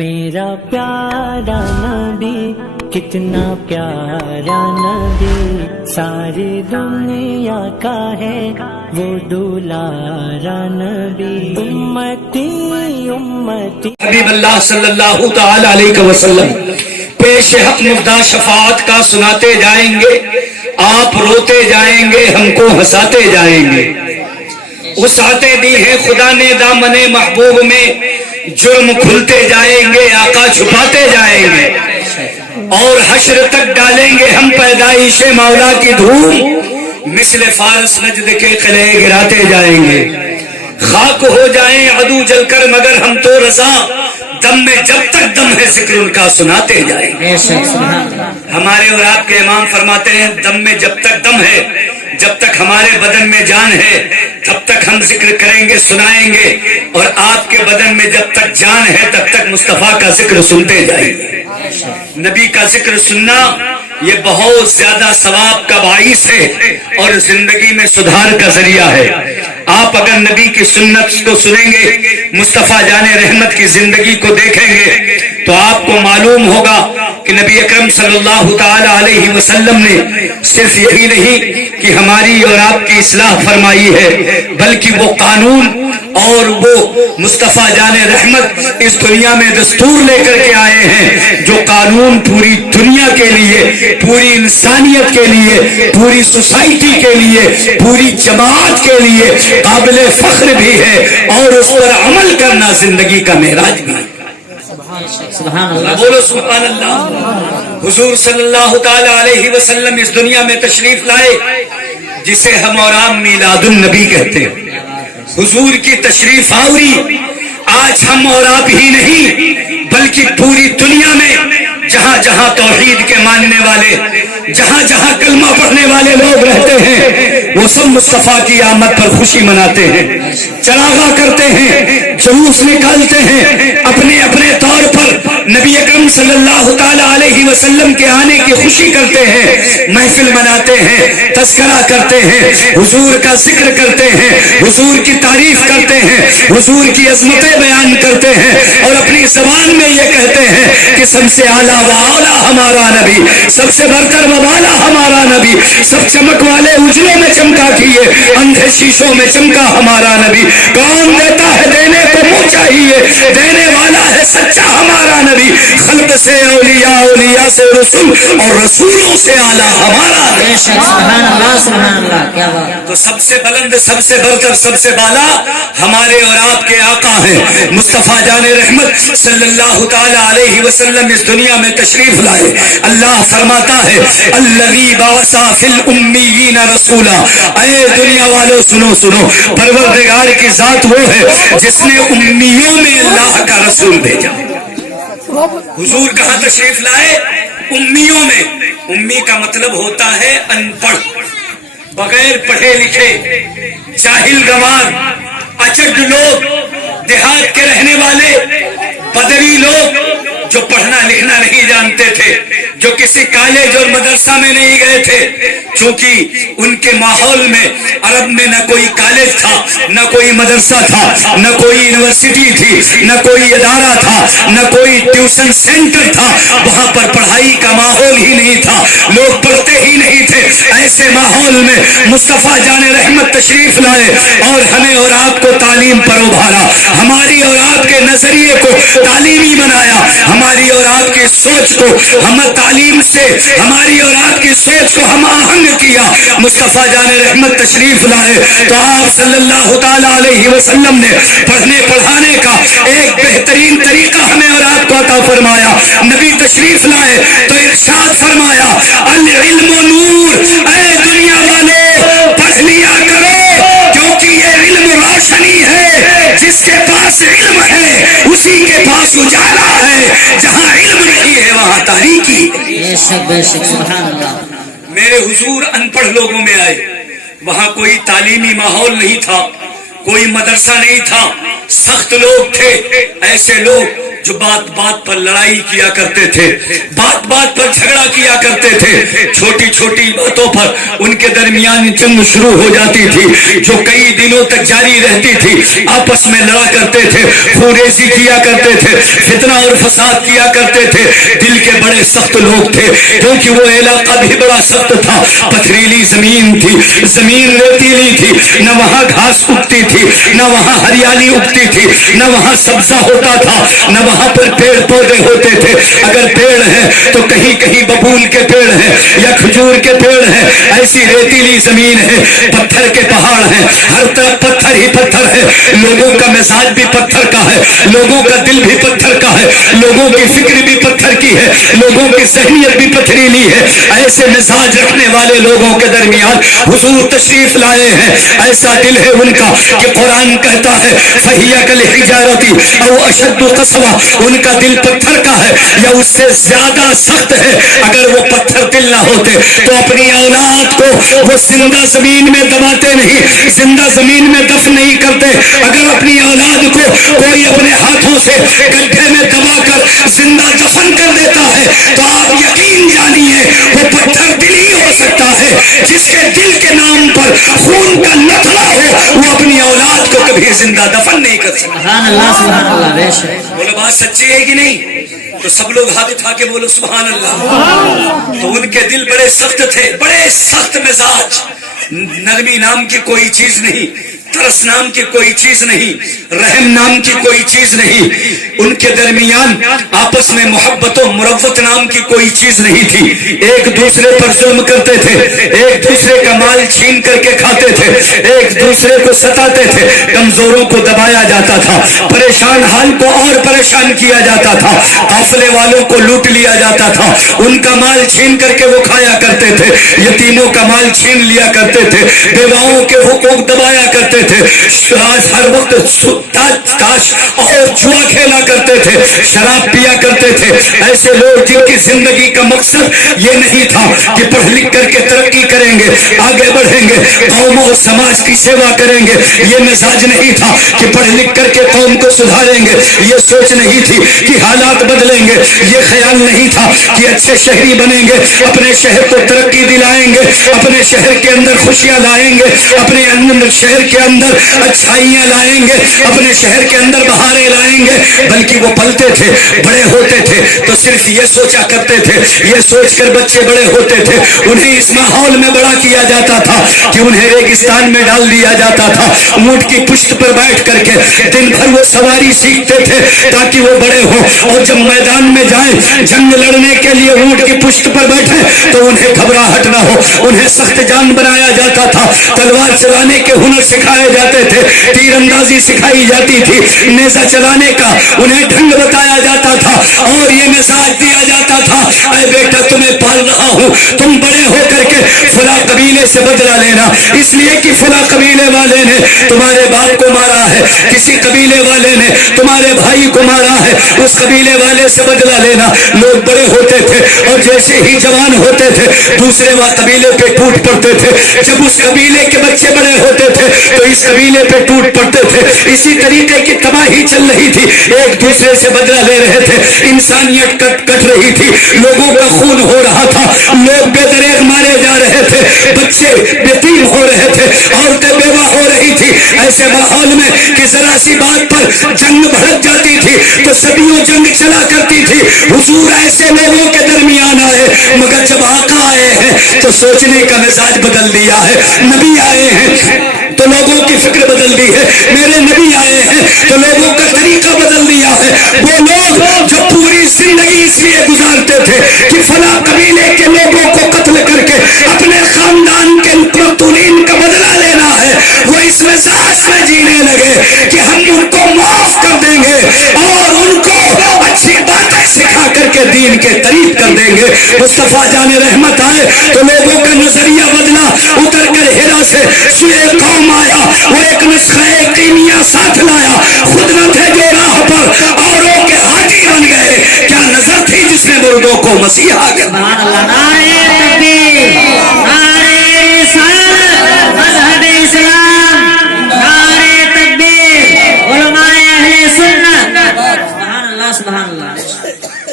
میرا پیارا نبی کتنا پیارا نبی، ساری دنیا کا ہے وہ دلارا نبی، امتی امتی حبیب اللہ صلی اللہ تعالی علیہ وسلم پیش حق مفدا شفاعت کا سناتے جائیں گے، آپ روتے جائیں گے، ہم کو ہنساتے جائیں گے۔ وسعتیں دی ہے خدا نے دامن محبوب میں، جرم کھلتے جائیں گے، آقا چھپاتے جائیں گے، اور حشر تک ڈالیں گے ہم پیدائش مولا کی دھوم، مثل فارس نجد کے قلعے گراتے جائیں گے۔ خاک ہو جائیں عدو جل کر مگر ہم تو رضا، دم میں جب تک دم ہے ذکر ان کا سناتے جائیں گے۔ ہمارے اور آپ کے امام فرماتے ہیں دم میں جب تک دم ہے، جب تک ہمارے بدن میں جان ہے تب تک ہم ذکر کریں گے، سنائیں گے، اور آپ کے بدن میں جب تک جان ہے تب تک مصطفیٰ کا ذکر سنتے جائیں گے۔ نبی کا ذکر سننا یہ بہت زیادہ ثواب کا باعث ہے اور زندگی میں سدھار کا ذریعہ ہے۔ آپ اگر نبی کی سنت کو سنیں گے، مصطفیٰ جان رحمت کی زندگی کو دیکھیں گے تو آپ کو معلوم ہوگا کہ نبی اکرم صلی اللہ تعالی علیہ وسلم نے صرف یہی نہیں کہ ہماری اور آپ کی اصلاح فرمائی ہے، بلکہ وہ قانون اور وہ مصطفیٰ جان رحمت اس دنیا میں دستور لے کر کے آئے ہیں، جو قانون پوری دنیا کے لیے، پوری انسانیت کے لیے، پوری سوسائٹی کے لیے، پوری جماعت کے لیے قابل فخر بھی ہے، اور اس پر عمل کرنا زندگی کا معراج بھی ہے۔ سبحان اللہ، بولو سبحان اللہ۔ حضور صلی اللہ تعالی علیہ وسلم اس دنیا میں تشریف لائے جسے ہم اور آپ میلاد النبی کہتے ہیں۔ حضور کی تشریف آوری آج ہم اور آپ ہی نہیں بلکہ پوری دنیا میں جہاں جہاں توحید کے ماننے والے، جہاں جہاں کلمہ پڑھنے والے لوگ رہتے ہیں، وہ سب مصطفیٰ کی آمد پر خوشی مناتے ہیں، چراغاں کرتے ہیں، جلوس نکالتے ہیں، اپنے اپنے طور پر نبی اکرم صلی اللہ تعالی علیہ وسلم کے آنے کی خوشی کرتے ہیں، محفل مناتے ہیں، تذکرہ کرتے ہیں، حضور کا ذکر کرتے ہیں، حضور کی تعریف کرتے ہیں، حضور کی عظمتیں بیان کرتے ہیں، اور اپنی زبان میں یہ کہتے ہیں کہ سب سے اعلیٰ و اولا ہمارا نبی، سب سے برتر و بالا ہمارا نبی، سب چمک والے اجلوں میں چمکا کیے، اندھے شیشوں میں چمکا ہمارا نبی، کون دیتا ہے دینے کو منہ چاہیے، دینے والا ہے سچا ہمارا نبی، خلق سے اولیاء، اولیاء سے رسول، اور رسولوں سے اعلیٰ ہمارا نبی۔ سبحان اللہ، سبحان اللہ، کیا بات۔ تو سب سے بلند، سب سے برتر، سب سے بالا ہمارے اور آپ کے آقا ہیں، مصطفیٰ جان رحمت صلی اللہ تعالی علیہ وسلم اس دنیا میں تشریف لائے۔ اللہ فرماتا ہے الذی بعث فی الامیین رسولا، اے دنیا والو سنو سنو، پروردگار کی ذات وہ ہے جس نے امیوں میں اللہ کا رسول بھیجا۔ حضور کہاں تشریف لائے؟ امیوں میں۔ امی کا مطلب ہوتا ہے ان پڑھ، بغیر پڑھے لکھے، جاہل گوار، اچڈ لوگ، دیہات کے رہنے والے، بدوی لوگ جو پڑھنا لکھنا نہیں جانتے تھے، جو کسی کالج اور مدرسہ میں نہیں گئے تھے، چونکہ ان کے ماحول میں عرب میں نہ کوئی کالج تھا، نہ کوئی مدرسہ تھا، نہ کوئی یونیورسٹی تھی، نہ کوئی ادارہ تھا، نہ کوئی ٹیوشن سینٹر تھا، وہاں پر پڑھائی کا ماحول ہی نہیں تھا، لوگ پڑھتے ہی نہیں تھے۔ ایسے ماحول میں مصطفیٰ جان رحمت تشریف لائے اور ہمیں اور آپ کو تعلیم پر ابھارا، ہماری اور آپ کے نظریے کو تعلیمی بنایا، ہماری اور آپ کی سوچ کو ہم تعلیم سے، ہماری اور آپ کی سوچ کو ہم آہنگ کیا۔ مصطفیٰ جان رحمت تشریف لائے تو آپ صلی اللہ تعالی علیہ وسلم نے پڑھنے پڑھانے کا ایک بہترین طریقہ ہمیں اور آپ کو عطا فرمایا۔ نبی تشریف لائے تو ارشاد فرمایا العلم نور، اے دنیا والے پڑھ لیا کرو، کیونکہ یہ علم روشنی ہے، جس کے پاس علم ہے اسی کے پاس اجالا ہے، جہاں علم نہیں ہے وہاں تاریکی۔ بے شک بے شک، سبحان اللہ۔ میرے حضور ان پڑھ لوگوں میں آئے، وہاں کوئی تعلیمی ماحول نہیں تھا، کوئی مدرسہ نہیں تھا، سخت لوگ تھے، ایسے لوگ جو بات بات پر لڑائی کیا کرتے تھے، بات بات پر جھگڑا کیا کرتے تھے، چھوٹی چھوٹی باتوں پر ان کے درمیان جنگ شروع ہو جاتی تھی جو کئی دنوں تک جاری رہتی تھی، آپس میں لڑا کرتے تھے، خوریزی کیا کرتے تھے، فتنہ اور فساد کیا کرتے تھے، دل کے بڑے سخت لوگ تھے، کیونکہ وہ علاقہ بھی بڑا سخت تھا، پتھریلی زمین تھی، زمین ریتیلی تھی، نہ وہاں گھاس اگتی تھی، نہ وہاں ہریالی اگتی تھی، نہ وہاں سبزہ ہوتا تھا، نہ وہاں پر پیڑ پودے ہوتے تھے، اگر پیڑ ہیں تو کہیں کہیں ببول کے پیڑ ہیں یا کھجور کے پیڑ ہیں، ایسی ریتیلی زمین ہے، پتھر کے پہاڑ ہیں، ہر طرف پتھر ہی پتھر ہے، لوگوں کا مزاج بھی پتھر کا ہے، لوگوں کا دل بھی پتھر کا ہے، لوگوں کی فکر بھی پتھر کی ہے، لوگوں کی ذہنیت بھی پتھریلی ہے، ایسے مزاج رکھنے والے لوگوں کے درمیان حضور تشریف لائے ہیں، ایسا دل ہے ان کا کہ قرآن کہتا ہے فَهِيَ كَالْحِجَارَةِ أَوْ أَشَدُّ قَسْوَةً، ان کا دل پتھر کا ہے یا اس سے زیادہ سخت ہے، اگر وہ پتھر دل نہ ہوتے تو اپنی اولاد کو وہ زندہ زمین میں دباتے نہیں، زندہ زمین میں دفن نہیں کرتے، اگر اپنی اولاد کو کوئی اپنے ہاتھوں سے گڈھے میں دبا کر زندہ دفن کر دیتا ہے تو آپ یقین جانیے وہ پتھر دل ہی ہو سکتا ہے، جس کے دل کے نام پر خون کا نتھلا ہو وہ اپنی اولاد کو کبھی زندہ دفن نہیں کر سکتا۔ سبحان اللہ سبحان اللہ، بے شک بولو بات سچی ہے کہ نہیں؟ تو سب لوگ ہاتھ اٹھا کے بولو سبحان اللہ۔ تو ان کے دل بڑے سخت تھے، بڑے سخت مزاج، نرمی نام کی کوئی چیز نہیں، ترس نام کی کوئی چیز نہیں، رحم نام کی کوئی چیز نہیں، ان کے درمیان آپس میں محبت و مروت نام کی کوئی چیز نہیں تھی، ایک دوسرے پر ظلم کرتے تھے، ایک دوسرے کا مال چھین کر کے کھاتے تھے، ایک دوسرے کو ستاتے تھے، کمزوروں کو دبایا جاتا تھا، پریشان حال کو اور پریشان کیا جاتا تھا، قافلے والوں کو لوٹ لیا جاتا تھا، ان کا مال چھین کر کے وہ کھایا کرتے تھے، یتیموں کا مال چھین لیا کرتے تھے، بیواؤں کے حقوق دبایا کرتے تھے، ہر وقت تاش اور جوا کھیلا کرتے تھے، شراب پیا کرتے تھے، ایسے لوگ جن کی زندگی کا مقصد یہ نہیں تھا کہ پڑھ لکھ کر کے ترقی کریں گے، آگے بڑھیں گے، قوم اور سماج کی سیوا کریں گے، یہ مزاج نہیں تھا کہ پڑھ لکھ کر کے قوم کو سدھاریں گے، یہ سوچ نہیں تھی کہ حالات بدلیں گے، یہ خیال نہیں تھا کہ اچھے شہری بنیں گے، اپنے شہر کو ترقی دلائیں گے، اپنے شہر کے اندر خوشیاں لائیں گے، اپنے شہر کے اندر اچھائیاں لائیں گے، اپنے شہر کے اندر بہاریں لائیں گے، بلکہ وہ پلتے تھے، بڑے ہوتے تھے تو صرف یہ سوچا کرتے تھے، یہ سوچ کر بچے بڑے ہوتے تھے، انہیں اس ماحول میں بڑا کیا جاتا تھا کہ انہیں ریگستان میں ڈال دیا جاتا تھا، اونٹ کی پشت پر بیٹھ کر کے دن بھر وہ سواری سیکھتے تھے تاکہ وہ بڑے ہوں اور جب میدان میں جائیں جنگ لڑنے کے لیے اونٹ کی پشت پر بیٹھے تو انہیں گھبراہٹ نہ ہو، انہیں سخت جان بنایا جاتا تھا، تلوار چلانے کے ہنر سکھائے جاتے تھے، تیر اندازی سکھائی جاتی تھی، نیزہ چلانے کا انہیں ڈھنگ بتایا جاتا تھا اور یہ مزاج دیا جاتا تھا اے بیٹا تمہیں پال رہا ہوں، تم بڑے ہو کر کے فلاں قبیلے سے بدلہ لینا، اس لیے کہ فلاں قبیلے والے نے تمہارے باپ کو مارا ہے، کسی قبیلے والے نے تمہارے بھائی کو مارا ہے، اس قبیلے والے سے بدلہ لینا۔ لوگ بڑے ہوتے تھے اور جیسے ہی جوان ہوتے تھے دوسرے قبیلے پہ ٹوٹ پڑتے تھے، جب اس قبیلے کے بچے بڑے ہوتے تھے تو اس قبیلے پہ ٹوٹ پڑتے تھے، اسی طریقے کی تباہی چل رہی تھی، ایک دوسرے سے بدلہ لے رہے تھے، انسانیت کٹ رہی تھی، لوگوں کا خون ہو رہا تھا، لوگ بے دریغ مارے جا رہے تھے، بچے یتیم ہو رہے تھے، عورتیں بیوہ ہو رہی تھی، ایسے ماحول میں کہ ذرا سی بات پر جنگ بھڑک جاتی تھی تو صدیوں جنگ چلا کرتی تھی۔ حضور ایسے لوگوں کے درمیان آئے، مگر جب آقا آئے ہیں تو سوچنے کا مزاج بدل دیا ہے، نبی آئے ہیں تو لوگوں کی فکر بدل دی ہے، میرے نبی آئے ہیں تو لوگوں کا طریقہ بدل دیا ہے۔ وہ لوگ جو پوری زندگی اس لیے گزارتے تھے کہ فلاں قبیلے کے لوگوں کو قتل کر کے اپنے خاندان کے مقتولین کا بدلہ لینا ہے، وہ اس مزاج میں جینے لگے کہ ہم ان کو معاف کر دیں گے اور ان کو اچھی باتیں سکھا کر کے دین کے قریب کر دیں گے۔ مصطفیٰ جان رحمت آئے تو لوگوں کا نظریہ بدلا، اتر کر ہیرا سے سوئے قوم آیا، وہ ایک نسخہ کیمیا ساتھ لایا، خود نہ تھے جو راہ پر اوروں کے ہاتھی بن گئے، کیا نظر تھی جس نے مردوں کو مسیحا کر دیا۔ سبحان اللہ، نعرہ تکبیر، نعرہ رسالت، مذہب اسلام، نعرہ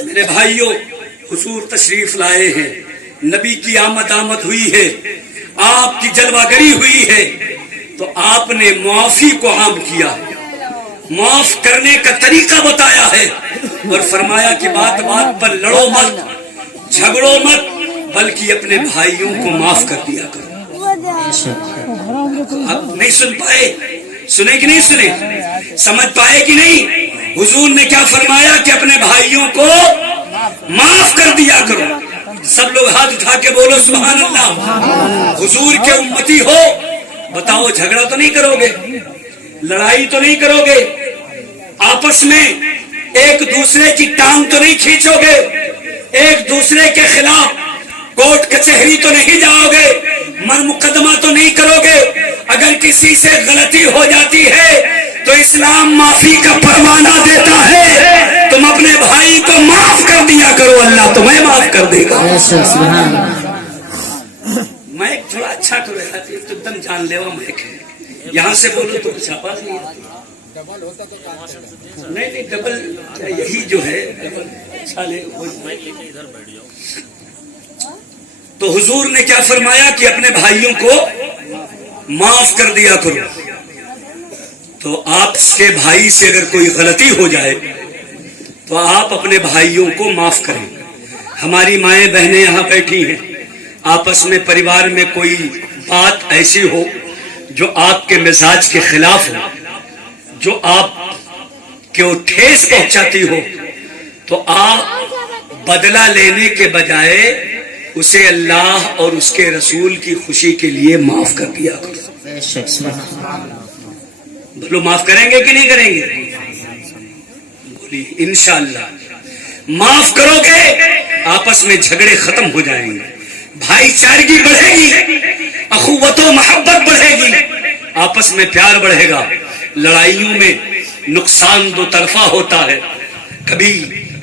میرے بھائیوں، حضور تشریف لائے ہیں، نبی کی آمد ہوئی ہے، آپ کی جلوہ گری ہوئی ہے، تو آپ نے معافی کو عام کیا، معاف کرنے کا طریقہ بتایا ہے، اور فرمایا کہ بات بات پر لڑو مت، جھگڑو مت، بلکہ اپنے بھائیوں کو معاف کر دیا کرو۔ آپ نہیں سن پائے؟ سنے کہ نہیں سنے؟ سمجھ پائے کہ نہیں؟ حضور نے کیا فرمایا کہ اپنے بھائیوں کو معاف کر دیا کرو۔ سب لوگ ہاتھ اٹھا کے بولو سبحان اللہ۔ حضور کے امتی ہو، بتاؤ جھگڑا تو نہیں کرو گے، لڑائی تو نہیں کرو گے، آپس میں ایک دوسرے کی ٹانگ تو نہیں کھینچو گے، ایک دوسرے کے خلاف کوٹ کچہری تو نہیں جاؤ گے، مر مقدمہ تو نہیں کرو گے۔ اگر کسی سے غلطی ہو جاتی ہے تو اسلام معافی کا فرمانا دیتا ہے، تم اپنے بھائی کو معاف کر دیا کرو، اللہ تمہیں معاف کر دے گا۔ میں تھوڑا اچھا کرو، ایک دم جان لیوا مائک ہے، یہاں سے بولو تو کچھ آواز نہیں آتی، نہیں ڈبل یہی جو ہے اچھا لے۔ تو حضور نے کیا فرمایا کہ اپنے بھائیوں کو معاف کر دیا کرو۔ تو آپ کے بھائی سے اگر کوئی غلطی ہو جائے تو آپ اپنے بھائیوں کو معاف کریں۔ ہماری مائیں بہنیں یہاں بیٹھی ہیں، آپس میں پریوار میں کوئی بات ایسی ہو جو آپ کے مزاج کے خلاف ہو، جو آپ کو ٹھیس پہنچاتی ہو، تو آپ بدلہ لینے کے بجائے اسے اللہ اور اس کے رسول کی خوشی کے لیے معاف کر دیا کرو۔ بولو معاف کریں گے کہ نہیں کریں گے؟ بولیے انشاءاللہ۔ معاف کرو گے، آپس میں جھگڑے ختم ہو جائیں گے، بھائی چارگی بڑھے گی، اخوت و محبت بڑھے گی، آپس میں پیار بڑھے گا۔ لڑائیوں میں نقصان دو طرفہ ہوتا ہے، کبھی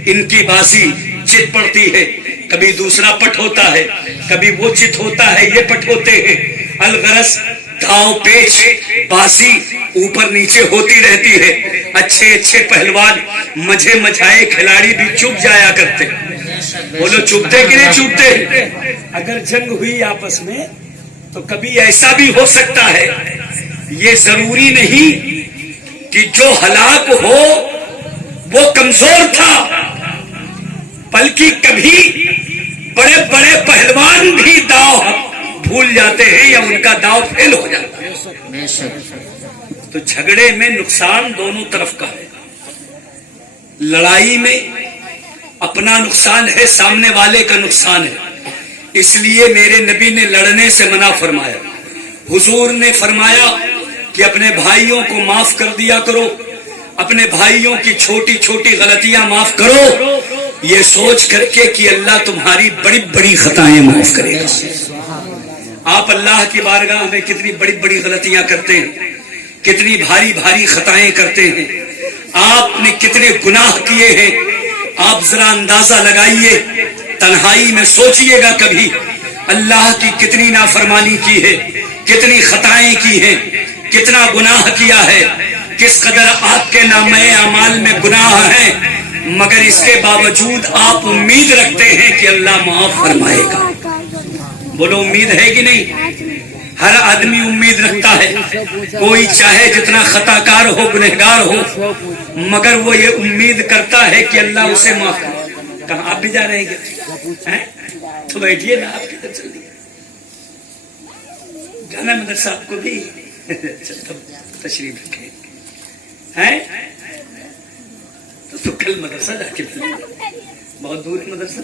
ان کی بازی چت پڑتی ہے، کبھی دوسرا پٹ ہوتا ہے، کبھی وہ چت ہوتا ہے، یہ پٹ ہوتے ہیں، الغرض داؤ پیچ بازی اوپر نیچے ہوتی رہتی ہے۔ اچھے اچھے پہلوان مجھے مجھائے کھلاڑی بھی چپ جایا کرتے، بولو چپتے کہ نہیں چپتے؟ اگر جنگ ہوئی آپس میں تو کبھی ایسا بھی ہو سکتا ہے، یہ ضروری نہیں کہ جو ہلاک ہو وہ کمزور تھا، بلکہ کبھی بڑے بڑے پہلوان بھی داؤ بھول جاتے ہیں یا ان کا داؤ فیل ہو جاتا ہے۔ تو جھگڑے میں نقصان دونوں طرف کا ہے، لڑائی میں اپنا نقصان ہے، سامنے والے کا نقصان ہے، اس لیے میرے نبی نے لڑنے سے منع فرمایا۔ حضور نے فرمایا کہ اپنے بھائیوں کو معاف کر دیا کرو، اپنے بھائیوں کی چھوٹی چھوٹی غلطیاں معاف کرو، یہ سوچ کر کے کہ اللہ تمہاری بڑی بڑی خطائیں معاف کرے گا۔ آپ اللہ کی بارگاہ میں کتنی بڑی بڑی غلطیاں کرتے ہیں، کتنی بھاری بھاری خطائیں کرتے ہیں، آپ نے کتنے گناہ کیے ہیں، آپ ذرا اندازہ لگائیے، تنہائی میں سوچئے گا کبھی اللہ کی کتنی نافرمانی کی ہے، کتنی خطائیں کی ہیں، کتنا گناہ کیا ہے، کس قدر آپ کے نامہ اعمال میں گناہ ہیں، مگر اس کے باوجود آپ امید رکھتے ہیں کہ اللہ معاف فرمائے گا۔ بولو امید ہے کہ نہیں؟ ہر آدمی امید رکھتا ہے، کوئی چاہے جتنا خطا کار ہو، گنہگار ہو، مگر وہ یہ امید کرتا ہے کہ اللہ اسے معاف کرے۔ کہاں آپ بھی جا رہے ہیں؟ تو بیٹھیے نا، آپ کدھر چل دیے؟ جانا مدرسہ آپ کو بھی؟ تشریف رکھے ہیں تو کل مدرسہ جا کے بہت دور ہے مدرسہ،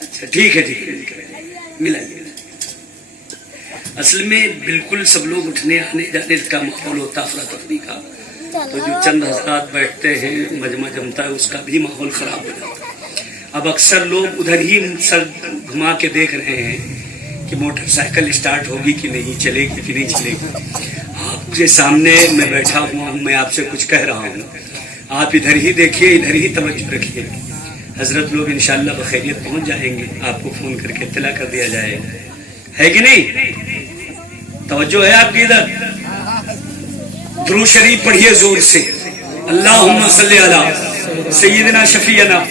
اچھا ٹھیک ہے ٹھیک ہے، ملائیے۔ اصل میں بالکل سب لوگ اٹھنے آنے جانے کا ماحول ہوتا، افراتفری کا، تو جو چند حضرات بیٹھتے ہیں، مجمع جمتا ہے، اس کا بھی ماحول خراب ہو جاتا ہے۔ اب اکثر لوگ ادھر ہی سر گھما کے دیکھ رہے ہیں کہ موٹر سائیکل اسٹارٹ ہوگی کہ نہیں، چلے گی کہ نہیں چلے گی۔ آپ کے سامنے میں بیٹھا ہوا ہوں، میں آپ سے کچھ کہہ رہا ہوں، آپ ادھر ہی دیکھیے، ادھر ہی توجہ رکھیے۔ حضرت لوگ انشاءاللہ بخیریت پہنچ جائیں گے، آپ کو فون کر کے اطلاع کر دیا جائے گا، ہے کہ نہیں؟ توجہ ہے آپ کی ادھر؟ درود شریف پڑھیے زور سے، اللہم صلی علی سیدنا شفیعنا